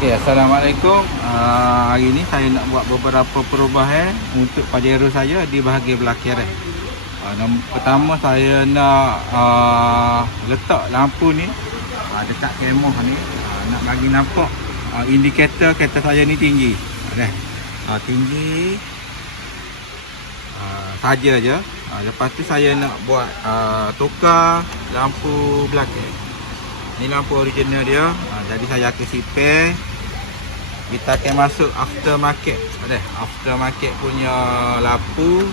Okay, Assalamualaikum. Uh, Hari ni saya nak buat beberapa perubahan Untuk pajero saya di bahagian belakang uh, nom- Pertama saya nak uh, letak lampu ni uh, Dekat kemoh ni. Uh, Nak bagi nampak uh, indikator kereta saya ni tinggi. Uh, Tinggi uh, Saja je. Uh, Lepas tu saya nak buat uh, Tukar lampu belakang Ni lampu original dia. Uh, Jadi saya akan sipir kita akan masuk aftermarket. Ada aftermarket punya lampu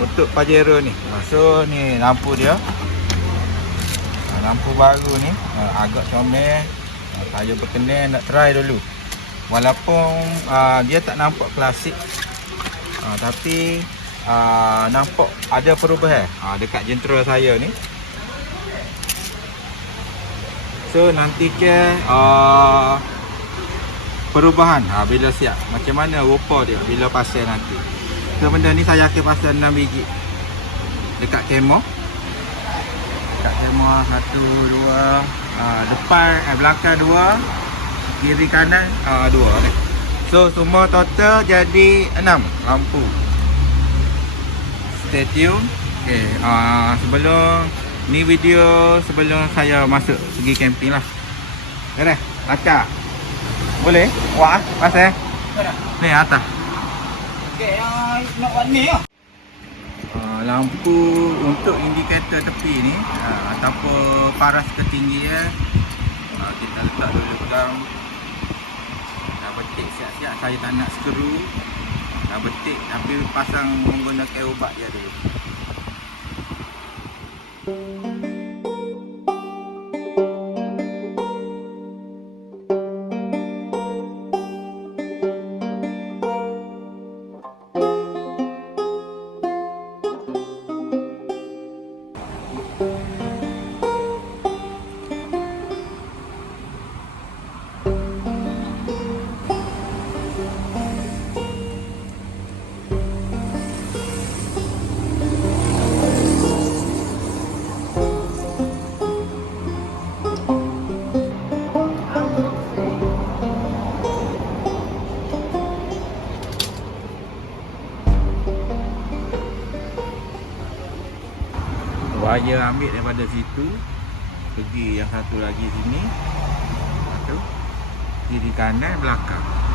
untuk Pajero ni. So ni lampu dia. Ha, lampu baru ni. Ha, agak comel. Saya berkenan nak try dulu. Walaupun dia tak nampak klasik. Tapi nampak ada perubahan dekat jentera saya ni. So nanti ke uh, perubahan. Ha, bila siap. Macam mana rupa dia bila pasal nanti. So benda ni saya akan pasal 6 biji. Dekat kemo. Dekat kemo satu dua ha, depan eh, belakang dua kiri kanan ha, dua ni. So semua total jadi 6 lampu. Stay tune. Okay, ha, sebelum ni video sebelum saya masuk pergi camping lah. Okay, Lacak boleh? Wah, pasal? Ni atas. Okey, yang nak warna ah. Uh, lampu untuk indikator tepi ni uh, ataupun paras ketinggian uh, kita letak dulu pegang dah betik siap-siap saya tak nak skru dah betik tapi pasang menggunakan ubat dia dulu Wire ambil daripada situ Pergi yang satu lagi sini. Tu Kiri kanan belakang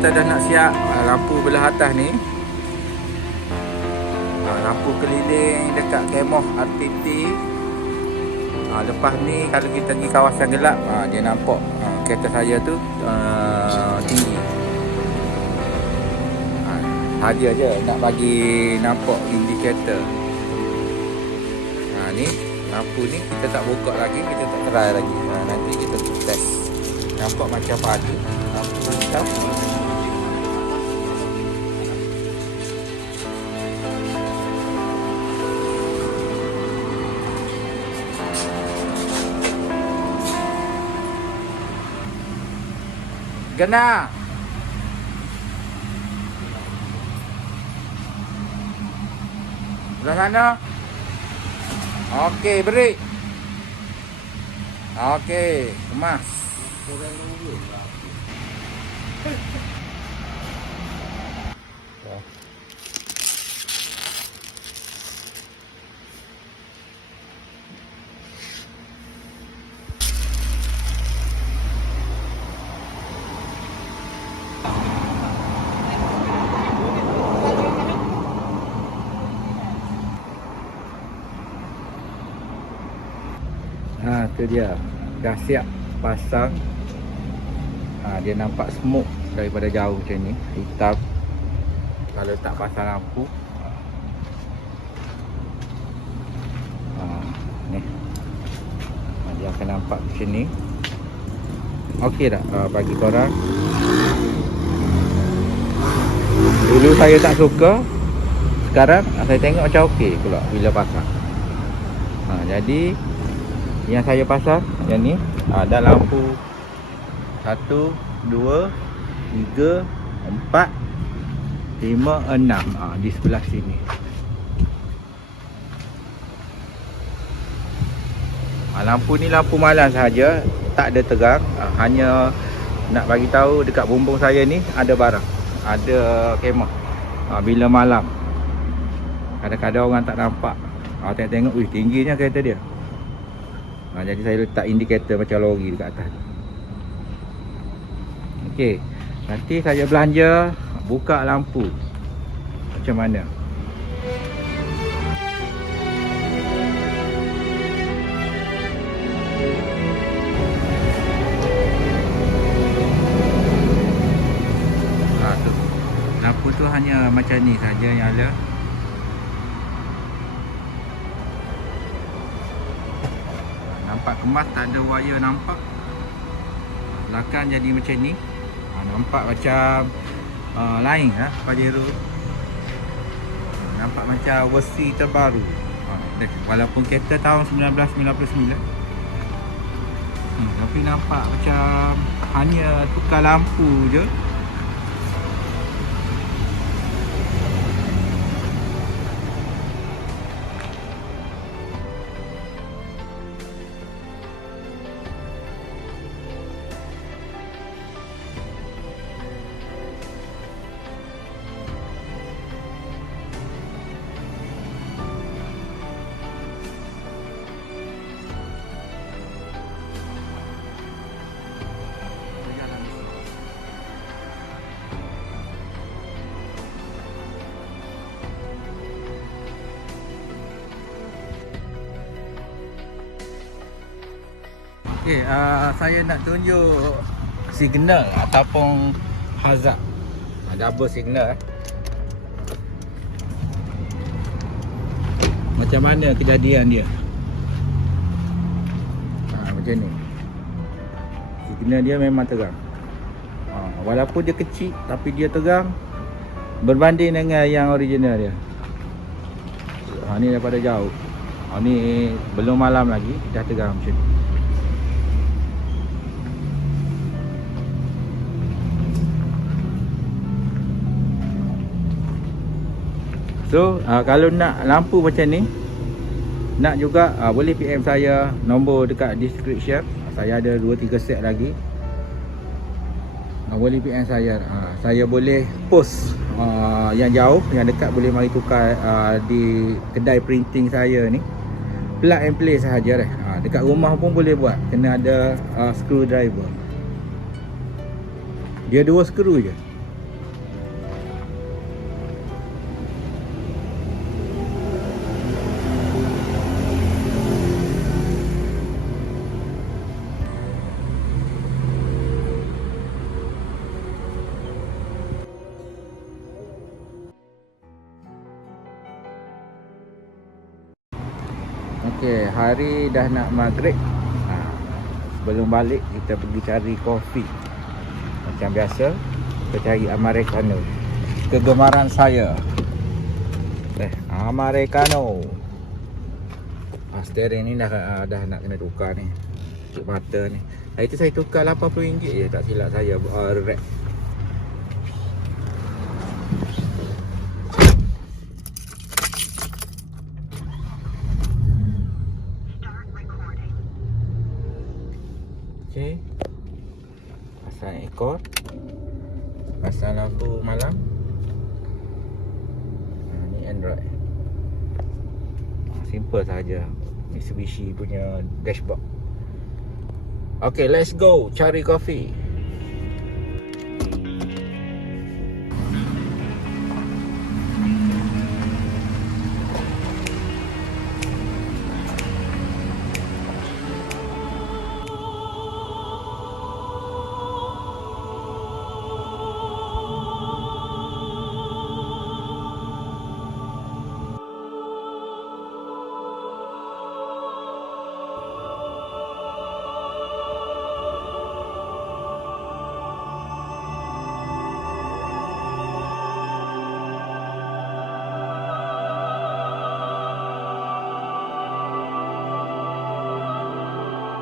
kita dah nak siap ah, lampu belah atas ni. Ah, Lampu keliling dekat kemoh RPT. Ah, lepas ni kalau kita pergi kawasan gelap, ah, dia nampak ah, kereta saya tu ah, tinggi. Ah, Saja je nak bagi nampak indikator. Ha, ni lampu ni kita tak buka lagi, kita tak try lagi. Ha, nanti kita test. Nampak macam padu. Lampu hitam. Kena. Sebelah sana. Okey, beri. Okey, kemas. Ha tu dia. Dah siap pasang. Ha dia nampak smoke daripada jauh macam ni, hitam. Kalau tak pasang lampu. Ha ni. Ha, dia akan nampak macam ni. Okey tak uh, bagi korang? Dulu saya tak suka. Sekarang saya tengok macam okey pula bila pasang. Ha jadi yang saya pasang yang ni ada lampu 1 2 3 4 5 6 ah di sebelah sini. Ah, lampu ni lampu malam sahaja, tak ada terang. Ah, hanya nak bagi tahu dekat bumbung saya ni ada barang. Ada kemah. Ah, bila malam. Kadang-kadang orang tak nampak. Ah, tengok-tengok, wih tingginya kereta dia. Ha, jadi saya letak indikator macam lori dekat atas. Okey. Nanti saya belanja buka lampu. Macam mana? Ha, tu. Lampu tu hanya macam ni saja yang ada. Nampak kemas tak ada wire nampak. Belakang jadi macam ni. Ha, Nampak macam uh, lain lah Pajero ha, Nampak macam versi terbaru. Ha, Walaupun kereta tahun 1999 hmm, Tapi nampak macam Hanya tukar lampu je Okey, uh, saya nak tunjuk signal ataupun hazard. Uh, double signal eh. Macam mana kejadian dia? Ha, macam ni. Signal dia memang terang. Ha, walaupun dia kecil tapi dia terang berbanding dengan yang original dia. Ha, ni daripada jauh. Ha, ni belum malam lagi dah terang macam ni. So uh, kalau nak lampu macam ni Nak juga uh, boleh PM saya Nombor dekat description. Saya ada 2-3 set lagi. Uh, Boleh PM saya uh, Saya boleh post uh, Yang jauh, yang dekat boleh mari tukar uh, Di kedai printing saya ni. Plug and play sahaja uh, Dekat rumah pun boleh buat. Kena ada uh, screwdriver. Dia dua skru je hari dah nak maghrib. Ha, sebelum balik kita pergi cari kopi. Macam biasa, kita cari americano. Kegemaran saya. Eh, americano. Steering ni dah ah, dah nak kena tukar ni. Cik mata ni. Hari tu saya tukar RM80 je tak silap saya uh, rack. Okey. Pasang ekor Pasang lampu malam ha, Ni Android ha, Simple saja Mitsubishi punya dashboard. Okay let's go. Cari kopi